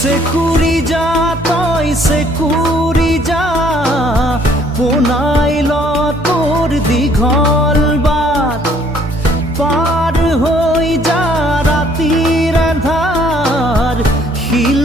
চেকুৰি যা তই চেকুৰি যা পোনাই ল তোৰ দীঘল বাট পাৰ হৈ যা ৰাতিৰ আন্ধাৰ শিল